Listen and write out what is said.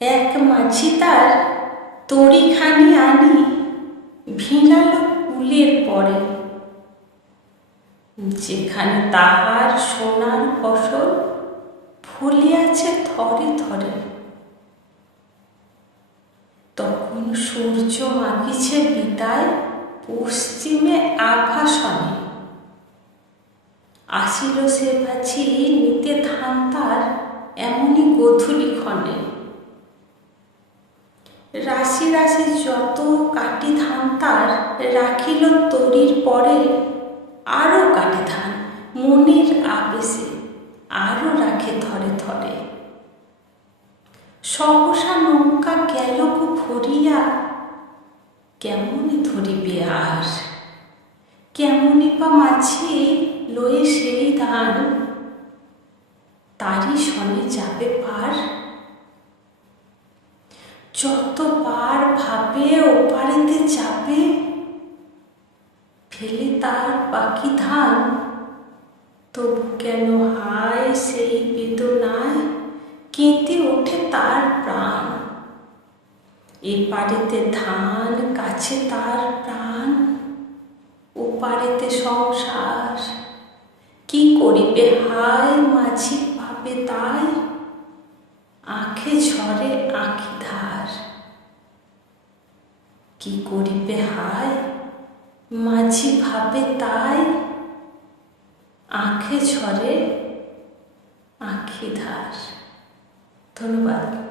এক মাঝি তার তড়িখানি আনি ভিড়াল কুলের পরে, যেখানে তাহার সোনার ফসল ফলিয়াছে থরে থরে। তখন সূর্য মাগিছে বিদায় পশ্চিমে আভাসনে, আসিল সে মাঝি নিতে ধান তার এমনি গোধূলি ক্ষণে। রাশি রাশি যত কাটি ধান তার রাখিল তরির পরে, আরো কাটি ধান মনের আবেশে, আরো রাখে থরে থরে। সহসা নৌকা গেল গো ভরিয়া, কেমনে ধরিবে আর, কেমনে বা মাঝি লয়ে সেই ধান, তারই শনে যাবে পার। যতবার ভাবে ওপারেতে যাবে, ফেলে তার বাকি ধান, তবু কেন হায় সেই বেদনায় কেঁদে ওঠে তার প্রাণ। এপারেতে ধান কাছে তার প্রাণ, ওপারেতে সংসার, কি করিবে হায় মাঝি ভাবে তাই, আঁখে ঝরে আঁখি ধার। কি করিবে হায় মাঝি ভাবে তাই, আঁখে ঝরে আঁখি ধার। ধন্যবাদ।